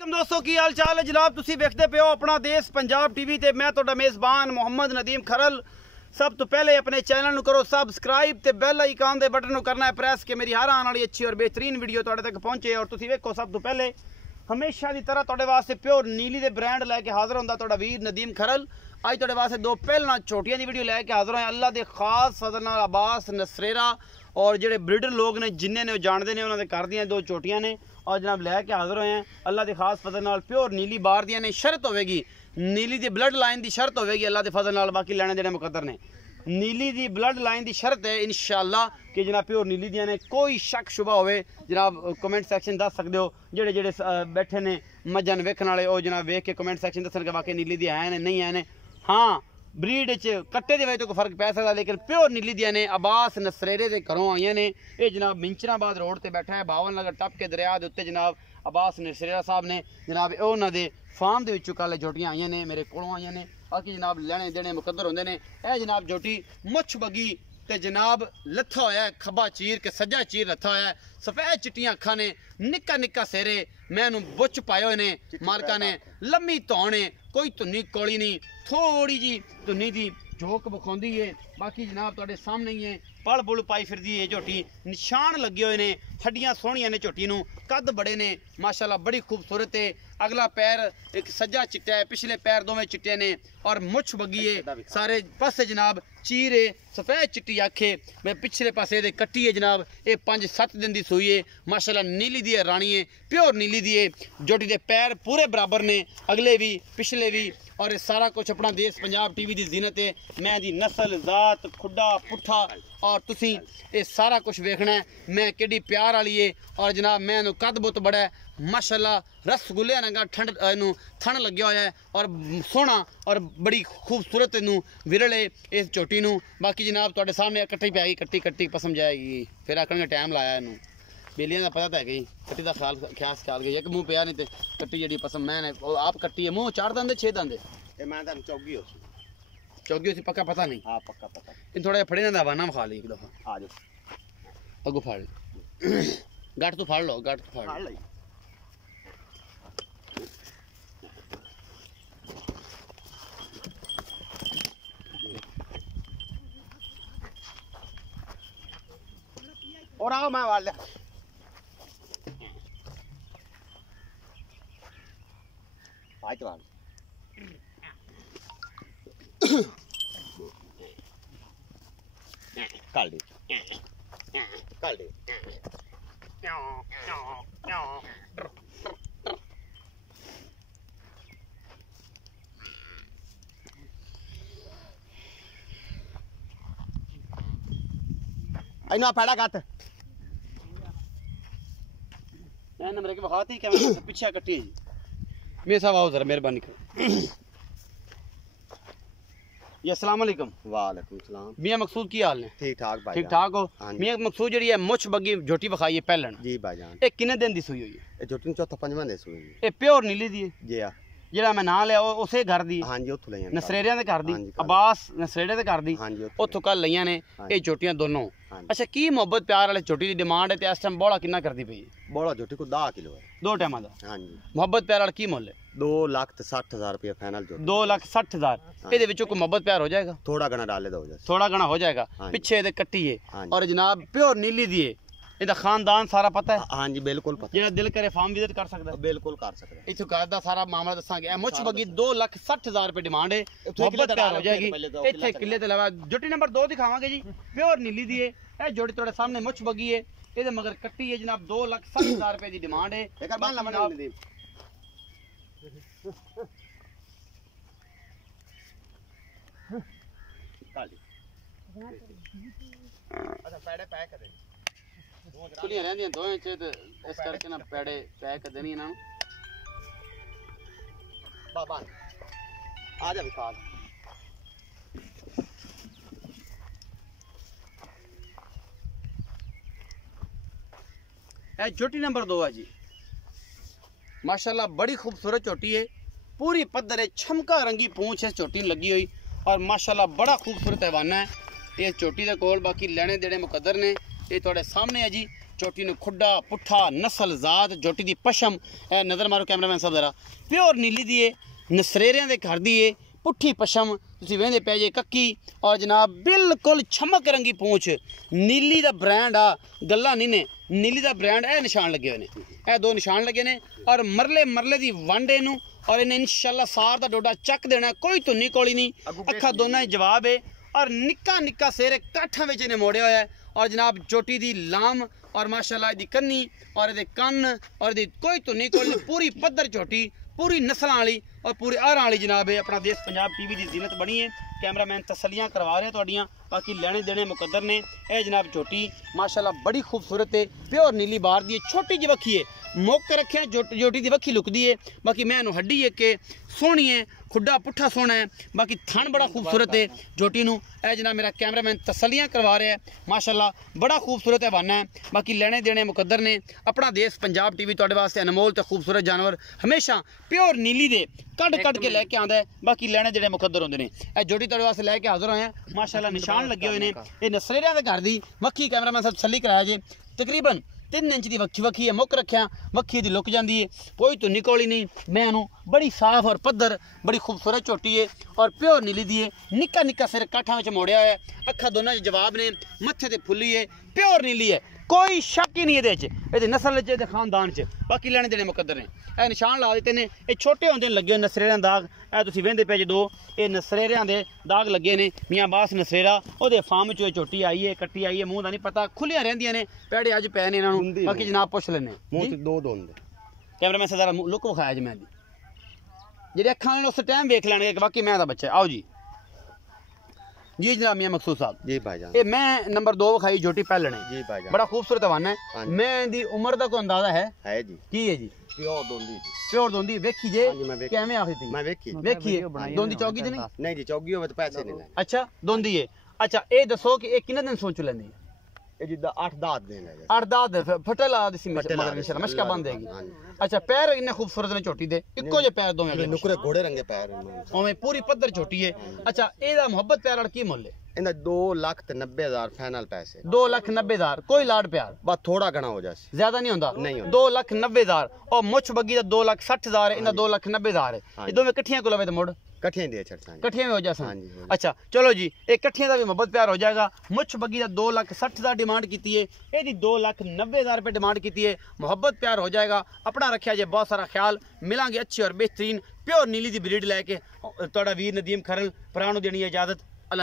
दोस्तों की हाल चाल है जनाब। तुसी देखते पे हो अपना देश पंजाब टीवी ते मैं तुहाडा मेज़बान मोहम्मद नदीम खरल। सब तो पहले अपने चैनल नू करो सबसक्राइब ते बेल आइकन दे बटन नू करना है प्रेस के मेरी हर आने वाली अच्छी और बेहतरीन वीडियो तुहाडे तक पहुंचे। और तुसी वेखो सब तो पहले हमेशा की तरह तुहाडे वास्ते प्योर नीली दे ब्रांड लैके हाजिर होंदा तुहाडा वीर नदीम खरल। अज तुहाडे वास्ते दो पहला छोटियां दी वीडियो लैके हाजिर होए। अल्लाह दे खास फजल नाल अब्बास नसरेरा और जेडे ब्रीडर लोग ने जिन्ने ने जानते हैं उन्होंने घर दियां दो चोटियां ने और जनाब लैके हाजिर होए हैं। अल्लाह के खास फजल नाल प्योर नीली बार दियां ने। शर्त होगी नीली दी ब्लड लाइन की शर्त होगी अल्लाह के फजल नाल। बाकी लैने देने मुकद्दर ने। नीली दी ब्लड लाइन की शर्त है इंशाअल्लाह कि जनाब प्योर नीली दियां ने। कोई शक शुबा होवे जनाब कमेंट सैक्शन दस सकते हो। जेडे जेडे बैठे ने मजन वेखण वाले वो जनाब वेख के कमेंट सैक्शन दसन के वाकई नीली दी है नहीं है। हाँ ब्रीड कट्टे के वजह तो फर्क पै सकता लेकिन प्योर नीली दियां ने। अब्बास नसरेरे के घरों आईया ने। ये जनाब मिंचराबाद रोड से बैठा है बावन नगर टप के दरिया के उत्ते जनाब अब्बास नसरेरा साहब ने जनाब उन्होंने फार्म के कल जोटियां आईया ने मेरे को आईया ने। बाकी जनाब लेने देने मुकद्दर होंगे ने। यह जनाब जोटी मुछ बगी ते जनाब लत्था होया है खब्बा चीर के सज्जा चीर लत्था होया है। सफेद चिट्टियां अखा ने निक्का निक्का सेरे मैनू बुच पाए हुए ने मालका ने। लम्मी धौने कोई धुन्नी कोली नहीं थोड़ी जी धुन्नी दी झोंक बखाउंदी है। बाकी जनाब तुहाडे सामने ही है पल पुल पाई फिरदी है झोटी। निशान लगे हुए ने हड्डियां सोहणियां ने झोटी नू। कद बड़े ने माशाल्लाह बड़ी खूबसूरत है। अगला पैर एक सज्जा चिट्टा है पिछले पैर दोवें चिट्टे ने और मुछ बगी है सारे पासे जनाब चीर है सफेद चिट्टी आखे मैं पिछले पासे दे कट्टी है जनाब। ये 5-7 दिन की सूई है माशाल्लाह नीली दी है रानी है प्योर नीली दी है। जोटी दे पैर पूरे बराबर ने अगले भी पिछले भी और सारा कुछ अपना देश पंजाब टीवी की जीनत है। मैं दी नस्ल जात खुडा पुट्ठा और तुसी ये सारा कुछ वेखना है मैं केडी प्यार वाली है। और जनाब मैं कद बुत बड़ा है माशाल्लाह रसगुल्ले रंगा ठंड थन लग्या होया है और सोहना और बड़ी खूबसूरत विरल है इस झोटी नू। बाकी जनाब तुहाडे सामने कट्टी पैगी कट्टी कट्टी पसम जाएगी फिर आखणगे टाइम लाया इनू। बेलियां का पता तो है गई कट्टी का ख्याल गई एक मुँह पिया नहीं तो कट्टी जी पसंद मैंने आप कट्टी है मुँह 4 दंद 6 दंद मैं चौगी हो चौगी उसी पक्का पता नहीं। हाँ पक्का पता इन थोड़ा फड़े ना हवाना खा ली एक दफा आ जाओ अगू फाड़ गट तो फाड़ लो गट तो फाड़ लो। और आओ मैं वाल आज वाल काल दे काल दे पैड़ा कत नंबर के बखाती क्या पीछे कट्टी है जी मेरे साहब आओ जरा मेहरबानी करो। जी अस्सलाम वालेकुम। वालेकुम सलाम। मियां मकसूद की हाल ने? ठीक ठाक भाई ठीक ठाक हो? मियां मकसूद जी है मुछ बगी झोटी बखाई है पहलन जी भाईजान। ये कितने दिन दी सुई हुई है? ये झोटी चौथा पंजवां दिन सुई है। ये प्योर नीली दी है जी हां जेड़ा मैं नाम लिया उसे घर दी? हां जी उथों लईयां नसरेरियां दे घर दी अब्बास नसरेरे दे घर दी। हां जी उथों कल लईयां ने ये झोटियां दोनों। अच्छा की मोहब्बत प्यार वाले झोटी की डिमांड है ते इस टाइम बोला कितना करदी पई है? बोला झोटी को 10 किलो है दो टाइम दा। हां जी मोहब्बत प्यार वाला की मुल है? 2,60,000 रुपया फाइनल जो 2,60,000 ये विचों को मोहब्बत प्यार हो जाएगा? थोड़ा घना डाले दो थोड़ा घना हो जाएगा। पिछे दे कट्टी है और जनाब प्योर नीली दी है। इहदा खानदान सारा पता है? हाँ जी बिल्कुल पता। जेड़ा दिल करे फार्म विजिट कर सकदा है? बिल्कुल कर सकदा है। इथों घर दा सारा मामला दसांगे। मुछ बगी 2,60,000 रुपए डिमांड है मोहब्बत प्यार हो जाएगी। इत्थे किले ते लवा जोटी नंबर 2 दिखावांगे जी प्योर नीली दी है। ए जोड़ी तोड़े सामने मुछ बगी है इहदे मगर कट्टी है जनाब 2,60,000 रुपए दी डिमांड है। एक बार ला बना दे अच्छा पैड़े पैक कर खुलियां रहंदियां दोवें च ते इस करके ना पैड़े पैक कर देनी इन्हां नूं। बाबा आ जा विकास ए झोटी नंबर 2 है जी माशाल्लाह बड़ी खूबसूरत झोटी है पूरी पद्धर है छमका रंगी पूंछ है झोटी लगी हुई और माशाल्लाह बड़ा खूबसूरत हैवाना है ये झोटी दे कोल। बाकी लेने देने मुकद्दर ने ये थोड़े सामने है जी झोटी ने खुड्डा पुट्ठा नस्ल जात झोटी दी पशम नज़र मारो कैमरामैन साहब जरा प्योर नीली दी है नसरेरियां दे घर दी है पुट्ठी पशम तुसीं वेंदे पै जे कक्की और जनाब बिल्कुल चमक रंगी पूंछ नीली दा ब्रांड आ गल्ला नहीं ने नीली दा ब्रांड ए निशान लगे हुए ने ए दो निशान लगे ने और मरले मरले दी वांडे नू और इन्हें इंशाल्लाह सार दा डोडा चक देना कोई धुन्नी कोली नहीं अखा दोनों जवाब है और निक्का निक्का सिर काठा विच इन्हें मोड़िया होया है और जनाब चोटी दी लाम और माशाल्लाह दी कन्नी और इहदे कन्न और इहदी कोई धुन्नी कोली पूरी पद्धर चोटी पूरी नस्लों वाली और पूरी आहरां वाली जनाब है अपना देश पंजाब टीवी की जीनत बनी है कैमरामैन तसलियां करवा रहे तुहाडियां बाकी लेने देने मुकद्दर ने यह जनाब झोटी माशाल्लाह बड़ी खूबसूरत है प्योर नीली बार दी छोटी जी वक्खी है मोक रखे झोटी की वक्खी लुकदी है बाकी मैं हड्डी है कि सोहनी है खुड्डा पुट्ठा सोहना है बाकी थन बड़ा खूबसूरत है झोटी नू ए जनाब मेरा कैमरामैन तसलियां करवा रहा है माशाल्लाह बड़ा खूबसूरत है बहाना है बाकी लेने देने मुकद्दर ने अपना देश पंजाब टीवी तुहाडे वास्ते अनमोल ते खूबसूरत जानवर हमेशा प्योर नीली दे कट के लैके आंदा है बाकी लेने देने मुकद्दर होंदे ने ए झोटी तुहाडे वास्ते लैके हाज़र होए हैं माशाल्लाह निशान लगे हुए ने ये नसरेरियां दे घर दी वक्खी कैमरामैन साहब तसल्ली कराया जे तकरीबन 3 इंच की वक्खी है मुक रखिया वक्खी दी लुक जाती है कोई तो निकोली नहीं मैं बड़ी साफ और पद्धर बड़ी खूबसूरत झोटी है और प्योर नीली दी है निक्का निक्का सिर काठा में मोड़िया है अखा दोनों जवाब ने मत्थे ते फुल्ली है प्योर नीली है कोई शक ही नहीं ये नस्ल च खानदान च बाकी लेने देने मुकद्दर ने यह निशान ला दिते ने ये छोटे होंदे लगे नसरेरियां दाग ए तुसीं वेंदे पे जे दो ये नसरेरियां दे दाग लगे ने मियाँ बास नसरेरा ओदे फार्म चो झोटी आई है कट्टी आई है मूँह का नहीं पता खुलियां रहिंदियां ने पैड़े अज पै ने इन्हां बाकी जनाब पुछ लेने दो दोंदे कैमरामैन से जरा लुक विखाया जी मैं जेह्ड़े अखां ने उस टाइम वेख लैणगे कि बाकी मैं दा बच्चा आओ जी जी जनाब मियाँ मकसूद साहब जी भाईजान ये मैं नंबर 2 विखाई झोटी पहलने जी भाईजान बड़ा खूबसूरत हवाना है मैं दी उम्र का कोई अंदाजा है जी की है जी प्योर दोंदी वेखी जे किवें आखी थी मैं वेखी दोंदी चौकी ते नहीं जी चौकी होवे तो पैसे नहीं लेने अच्छा दोंदी है अच्छा ये दसो कि ये किन्ने दिन सोच लेंदी है ये जिद्दां 8-10 दिन है 8-10 फटल आ दिसी इंशाल्लाह मशका बंद हैगी अच्छा पैर इन्ने खूबसूरत ने छोटी दे इक्को जे पैर दोवें नुकरे घोड़े रंगे पैर ओवें पूरी पद्धर छोटी है अच्छा एदा मोहब्बत प्यार की मुल है इंदा 2,90,000 फाइनल पैसे 2,90,000 कोई लाड प्यार बस थोड़ा घना हो जाए ज्यादा नहीं होता नहीं 2,90,000 और मुछ बग्गी दा 2,60,000 इंदा 2,90,000 है ये दोवें इकट्ठियां को लवे तो मुड़ कठिया दे छड़सा कट्ठियां में हो जाए अच्छा चलो जी एक कट्ठियां का भी मोहब्बत प्यार हो जाएगा मुछ बग्गी का 2,60,000 डिमांड की है ये 2,90,000 रुपये डिमांड की है मोहब्बत प्यार हो जाएगा अपना रखा जे बहुत सारा ख्याल मिलांगे अच्छी और बेहतरीन प्योर नीली की ब्रीड लैके तोड़ा वीर नदीम खरल भरा नूं देनी इजाजत